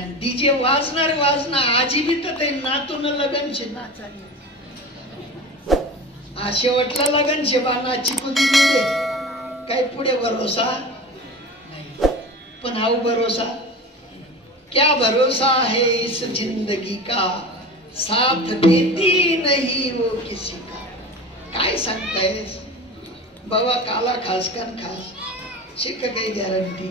आणि डीजे वाजणार आजी बी तर ते नातून लगन शे नाचाली हा शेवटला लगन शे बा नाची कुदी दे काय पुढे भरोसा नाही पण हा भरोसा क्या भरोसा है इस जिंदगी का साथ देती नहीं वो किसी का काय सांगतायस बाबा काला खास कान खास शिक काही गॅरंटी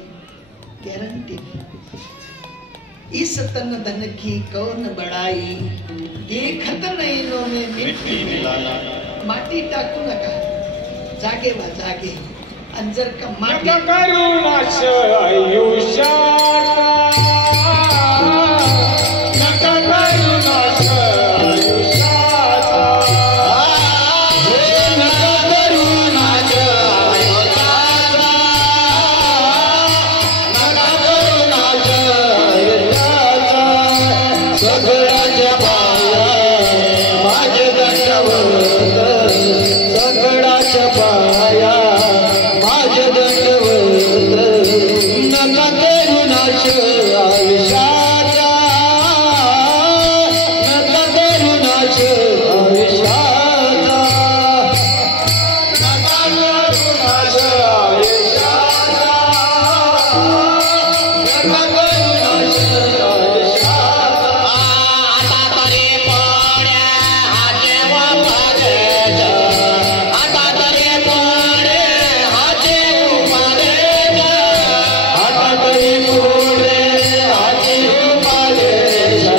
इस तन धन की कौन बड़ाई देखत नहीं इन्होंने मिट्टी मिलाया माटी टाकू नका जागे वा जागे आणि जर का माटी करुणाच आयुष्याचा नका करुणाच आयुष्याचा नका करुणाच आयुष्याचा नका करुणाच आयुष्याचा सगळ्याच्या पाया माझे दंडवत सगळ्याच्या पाया माझे दंडवत नका करुणाच आयुष्याचा नका करुणाच आयुष्याचा नका करुणाच आयुष्याचा नका करुणाच आयुष्याचा आता तरी पड्या हाते वापरायचा आता तरी पडे हाते उपारायचा आता तरी पुढे हाते उपारायचा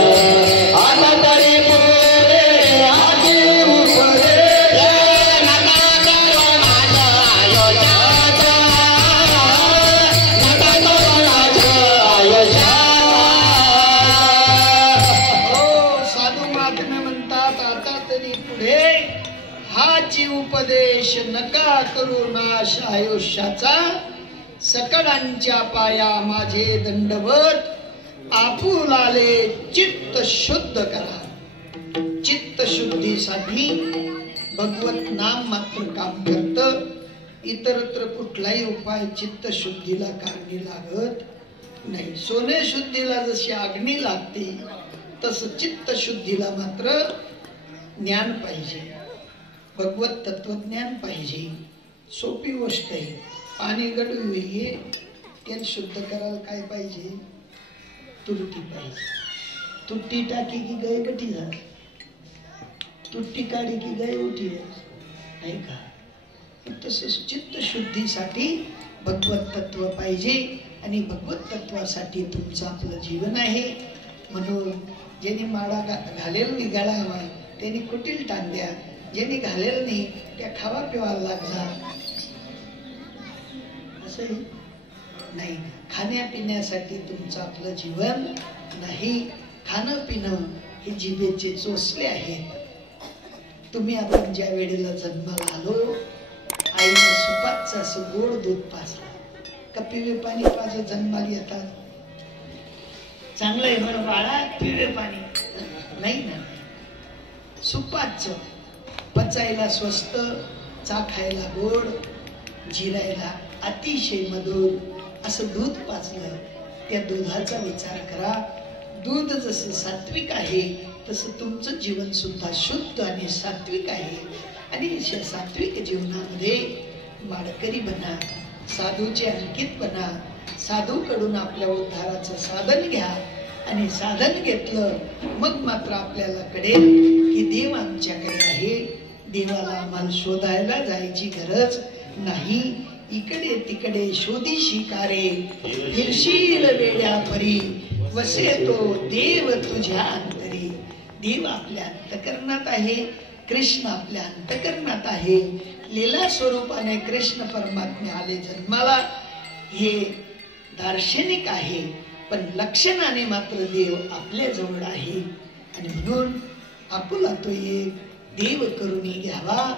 आता तरी पुढे हाते उपारायचा नका करुणाच आयुष्याचा नका करुणाच आयुष्याचा हो साधू महात्मे म्हणतात आता तरी पुढे हाची उपदेश नका करू नाश आयुष्याचा सकळांच्या पाया माझे दंडवत आपुलाले चित्त शुद्ध करा चित्त शुद्धीसाठी भगवत नाम मात्र काम करत इतरत्र कुठलाही उपाय चित्त शुद्धीला कारणी लागत नाही सोने शुद्धीला जशी अग्नी लागते तसं चित्त शुद्धीला मात्र ज्ञान पाहिजे भगवत तत्वज्ञान पाहिजे सोपी गोष्ट आहे पाणी गडू हे तेल शुद्ध करायला काय पाहिजे तुरटी पाहिजे तुट्टी टाकी की गाय गठी झाली तुट्टी काढी की गाय उठी नाही का तसंच चित्त शुद्धीसाठी भगवत तत्व पाहिजे आणि भगवत तत्वासाठी तुमचं आपलं जीवन आहे म्हणून ज्यांनी माडा घालेल नाही गाळा हवा त्यांनी कुटील टाक द्या ज्यांनी घालेल नाही त्या खावा पिवायला लागला असं नाही खाण्यापिण्यासाठी तुमचं आपलं जीवन नाही खाणं पिणं हे जिभेचे चोचले आहेत तुम्ही आपण ज्या वेळेला जन्माला आलो आईने सुपाचं असं गोड दूध पाजलं का पिवे पाणी पाजत जन्माला येतात चांगलं आहे बरं बाळा पिवे पाणी नाही ना सुपाचं पचायला स्वस्त चाखायला गोड जिरायला अतिशय मधुर असं दूध पाजलं त्या दुधाचा विचार करा दूध जसं सात्विक आहे तसं तुमचं जीवन सुद्धा शुद्ध आणि सात्विक आहे आणि सात्विक जीवनामध्ये माडकरी बना साधूचे अंकित बना साधूकडून आपल्या उद्धाराचं साधन घ्या आणि साधन घेतलं मग मात्र आपल्याला कळेल की देव आमच्याकडे आहे देवाला आम्हाला शोधायला जायची गरज नाही इकडे तिकडे शोधी शिकारे फिरशील वेड्या परी वसे तो देव तुझ्या अंतरी देव आपल्या अंतकरणात आहे कृष्ण आपल्या अंतकरणात आहे लीला स्वरूपाने कृष्ण परमात्मे आले जन्माला हे दार्शनिक आहे पण लक्षणाने मात्र देव आपल्या जवळ आहे आणि म्हणून आपुला तो एक देव करून घ्यावा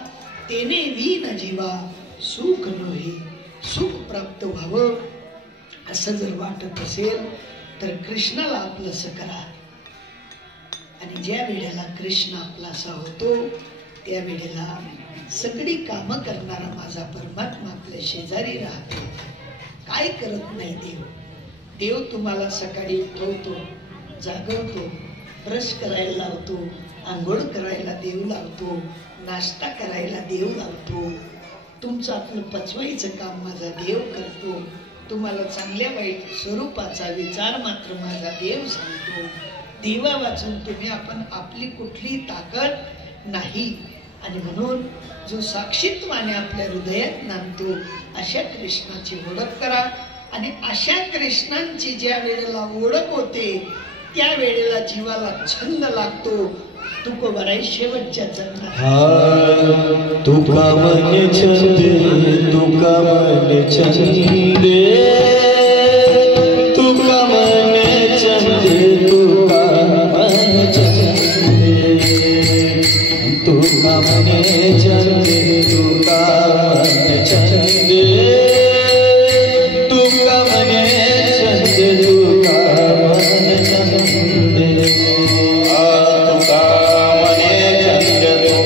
तेने वीन जीवा सुख नव्हे सुख प्राप्त व्हावं असं जर वाटत असेल तर कृष्णाला आपलंसं करा आणि ज्या वेळेला कृष्ण आपलासा होतो त्या वेळेला सगळी कामं करणारा माझा परमात्मा आपल्या शेजारी राहतो काय करत नाही देव देव तुम्हाला सकाळी उठवतो जागवतो, ब्रश करायला लावतो, आंघोळ करायला देव लावतो, नाश्ता करायला देव लावतो. तुमचं आपलं पचवायचं काम माझा देव करतो. तुम्हाला चांगल्या वाईट स्वरूपाचा विचार मात्र माझा देव सांगतो. दिवा वाचून तुम्ही आपण आपली कुठली ताकद नाही. आणि म्हणून जो साक्षीत्वाने आपल्या हृदयात नांदतो अशा कृष्णाची ओळख करा. आणि अशा कृष्णांची ज्या वेळेला ओळख होते त्या वेळेला जीवाला छंद लागतो. तुकोबा आहे शेवटच्या चरणात. तुका मन छंदे, तुका मन छंदे, तुका मन छंदे, तुका मन छंदे, तुका मन छंदे, तुका मन छंदे, तुका मन छंदे, तुका मन छंदे.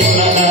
Krishna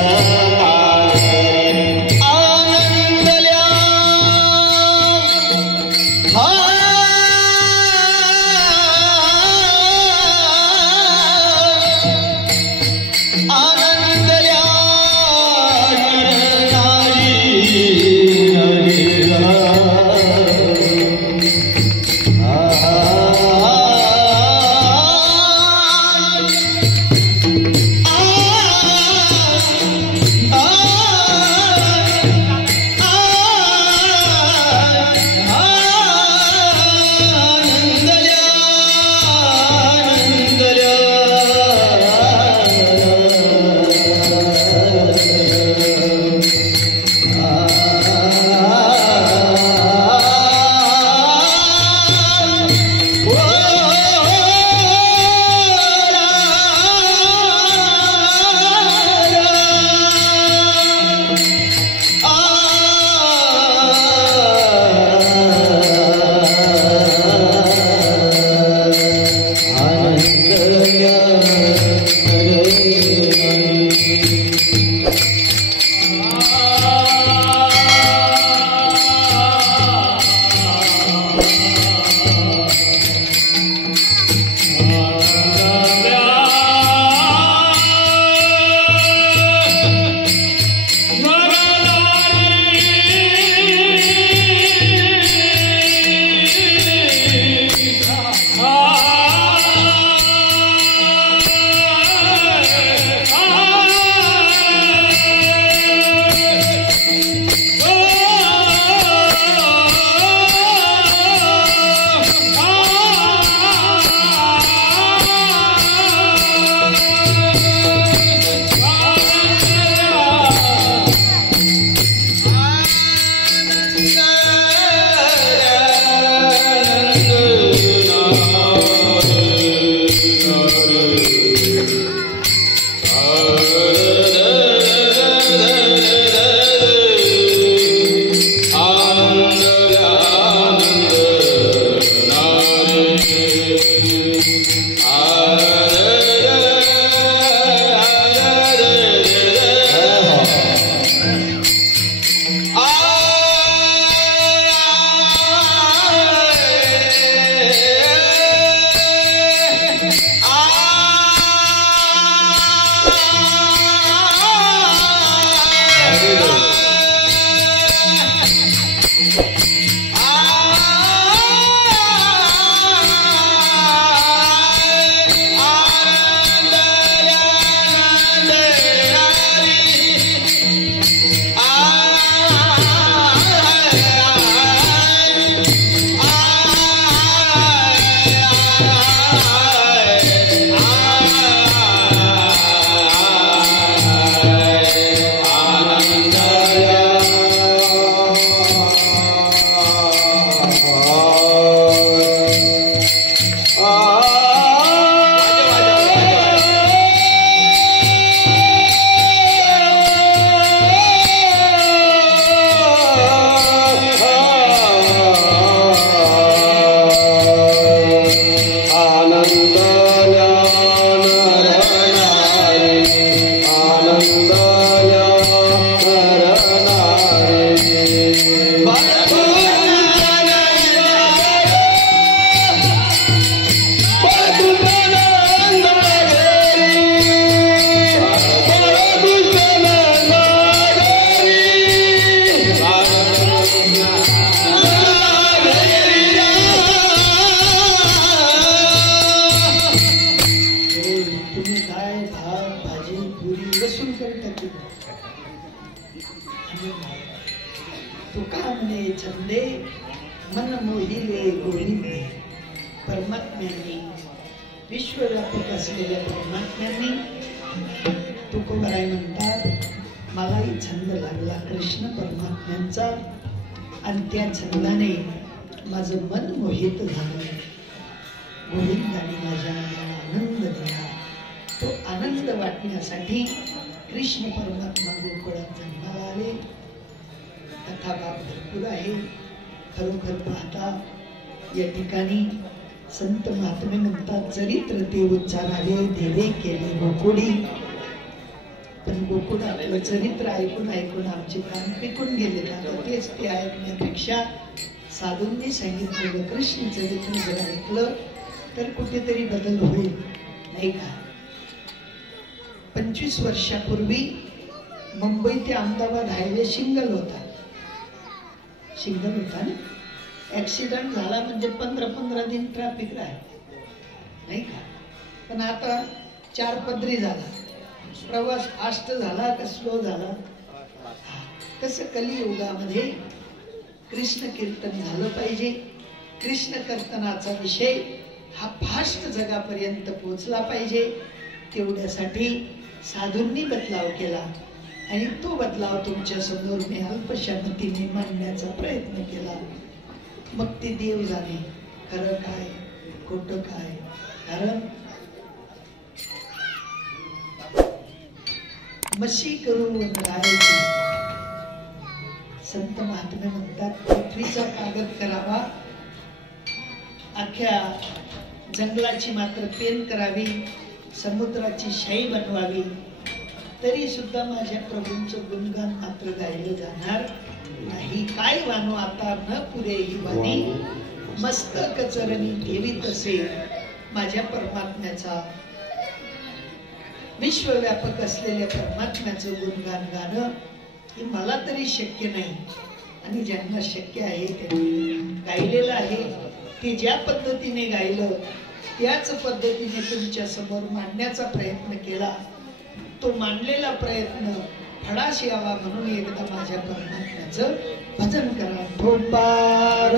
वसूल करता की तुका म्हणे छंदे मन मोहिले गोविंदे. परमात्म्यांनी विश्वव्यापक असलेल्या परमात्म्यांनी तुकोबाराय म्हणतात मलाही छंद लागला कृष्ण परमात्म्यांचा आणि त्या छंदाने माझं मन मोहित झालं. गोविंदाने माझ्या आनंद दिला. तो आनंद वाटण्यासाठी कृष्ण परमात्मा गोकुळात जन्माला आले. कथा बाप भरपूर आहे. खरोखर पाहता या ठिकाणी संत महात्मे म्हणतात चरित्र ते उच्चारावे देवे केले गोकुळी. पण गोकुळातलं चरित्र ऐकून ऐकून आमचे कान पिकून गेले. आता तेच ते ऐकण्यापेक्षा साधूंनी सांगितलेलं कृष्ण चरित्र जर ऐकलं तर कुठेतरी बदल होईल नाही का. 25 वर्षापूर्वी मुंबई ते अहमदाबाद हायवे सिंगल होता ना. ऍक्सिडेंट झाला म्हणजे 15-15 दिन ट्रॅफिक राहील नाही का. पण आता 4 पदरी झाला. प्रवास फास्ट झाला का स्लो झाला. तसं कलियुगामध्ये कृष्ण कीर्तन झालं पाहिजे. कृष्ण कीर्तनाचा विषय हा फास्ट जगापर्यंत पोहोचला पाहिजे. तेवढ्यासाठी साधूंनी बदलाव केला आणि तो बदलाव तुमच्या समोर मी अल्पशा मतीने मांडण्याचा प्रयत्न केला. मग ते देव जाणे खरं काय खोटं काय. कारण मशी करून राहायची. संत महात्मे म्हणतात पृथ्वीचा कागद करावा, अख्ख्या जंगलाची मात्र पेन करावी, समुद्राची शाई बनवावी, तरी सुद्धा माझ्या प्रभूंचं गुणगान मात्र गायलं जाणार नाही. काय वानो आता न पुरे ही वाणी, मस्तक चरणी ठेवी तसे. माझ्या परमात्म्याचा विश्वव्यापक असलेल्या परमात्म्याचं गुणगान गाणं हे मला तरी शक्य नाही. आणि ज्यांना शक्य आहे त्यांनी गायलेलं आहे. ते ज्या पद्धतीने गायलं त्याच पद्धतीने तुमच्या समोर मांडण्याचा प्रयत्न केला. तो मांडलेला प्रयत्न फडाश यावा म्हणून एकदा माझ्या परमात्म्याचं भजन करा. ठोपार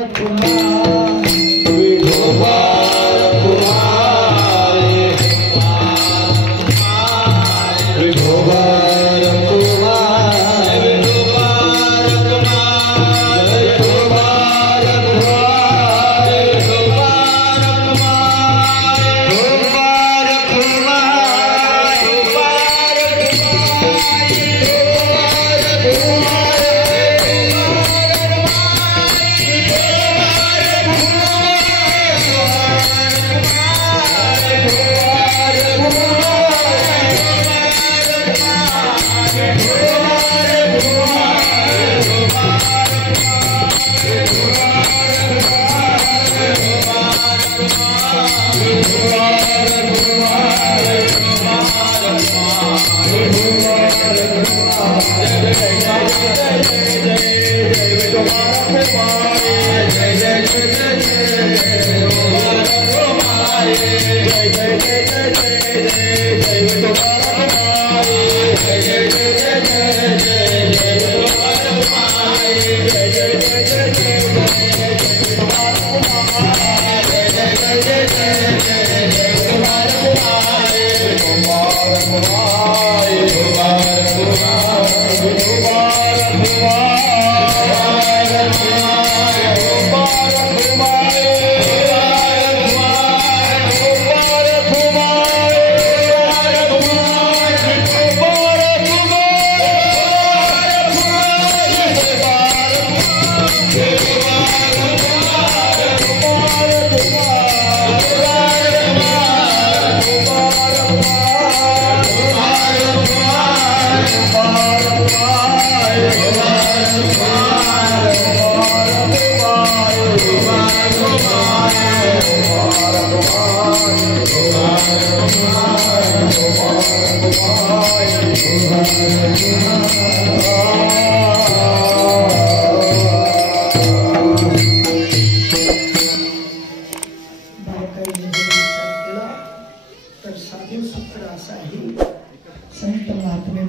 संत महात्मे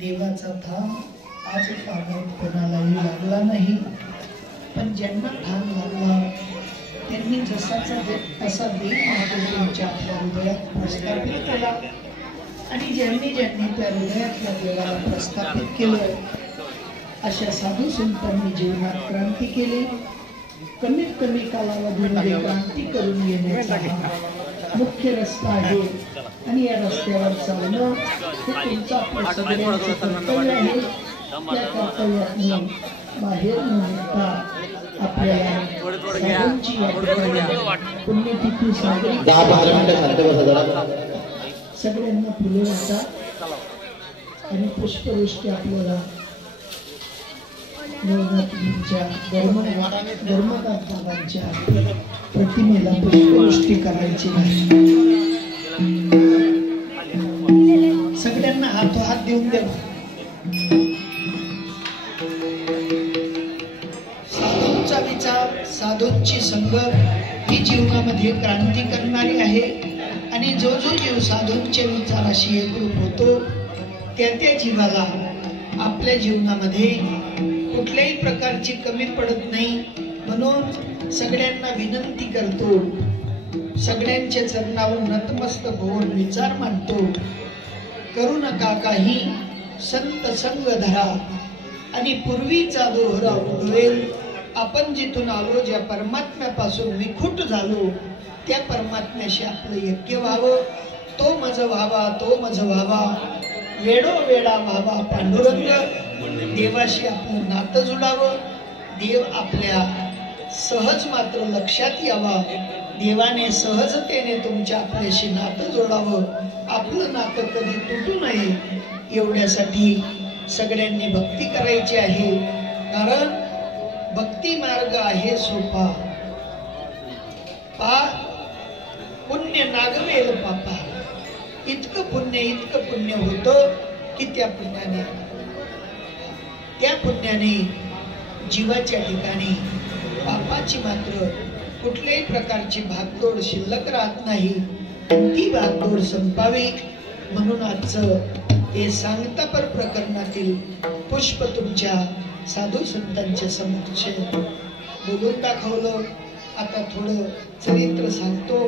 देवाचा धाम आज कोणालाही लागला नाही, पण ज्यांना धाम लागला त्यांनी तसा देव तुमच्या आपल्या हृदयात प्रस्थापित केला. आणि ज्यांनी त्या हृदयातल्या देवाला प्रस्थापित केलं अशा साधू संतांनी जीवनात क्रांती केली. कमीत कमी कालावधीमध्ये क्रांती करून येण्याचा हा मुख्य रस्ता आहे. आणि या रस्त्यावर चालणं हे तुमचं आपल्या सगळ्यांचं कर्तव्य आहे. त्या कर्तव्यातून बाहेर न निघता आपल्याला साधूंची पुण्यतिथी साजरी सगळ्यांना फुले वाटतात आणि पुष्पवृष्टी आपल्याला धर्मदास बाबांच्या प्रतिमेला पुष्पवृष्टी करायची नाही. सगळ्यांना हातोहात देऊन द्या. साधूंचा विचार, साधूंची संगत ही जीवनामध्ये क्रांती करणारी आहे. आणि जो जीव साधूंच्या विचाराशी एकरूप होतो त्या जीवाला आपल्या जीवनामध्ये कुठल्याही प्रकारची कमी पडत नाही. म्हणून सगळ्यांना विनंती करतो, सगळ्यांच्या चरणावर नतमस्तक होऊन विचार मांडतो. करू नका काही, संत संग धरा आणि पूर्वीचा दोहरा उडवेल. आपण जिथून आलो, ज्या परमात्म्यापासून विखुट झालो, त्या परमात्म्याशी आपलं ऐक्य व्हावं. तो मज व्हावा, तो मज व्हावा, वेडो वेडा व्हावा पांडुरंग. देवाशी आपलं नातं जुडावं. देव आपल्या सहज मात्र लक्षात यावा. देवाने सहजतेने तुमच्या आपल्याशी नातं जोडावं. आपलं नातं कधी तुटू नये एवढ्यासाठी सगळ्यांनी भक्ती करायची आहे. कारण भक्ती मार्ग आहे सोपा. पुण्य नागवेल पापा. इतकं पुण्य होतं की त्या पुण्याने जीवाच्या ठिकाणी पापाची मात्र कुठल्याही प्रकारची भागदौड शिल्लक राहत नाही. ती भागदौड संपावी म्हणून आजचं हे सांगतापर प्रकरणातील पुष्प तुमच्या साधू संतांच्या समक्ष बोलून दाखवलं. आता थोडं चरित्र सांगतो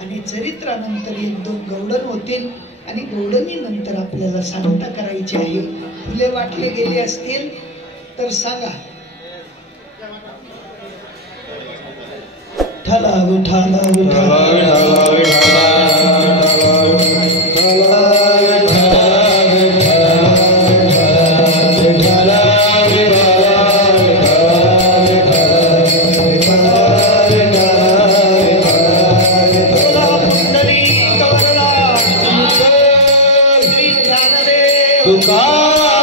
आणि चरित्रानंतर एक दोन गौडण होतील आणि गौडणी नंतर आपल्याला सांगता करायची आहे. फुले वाटले गेले असतील तर सांगा. ठाला विठाला तुका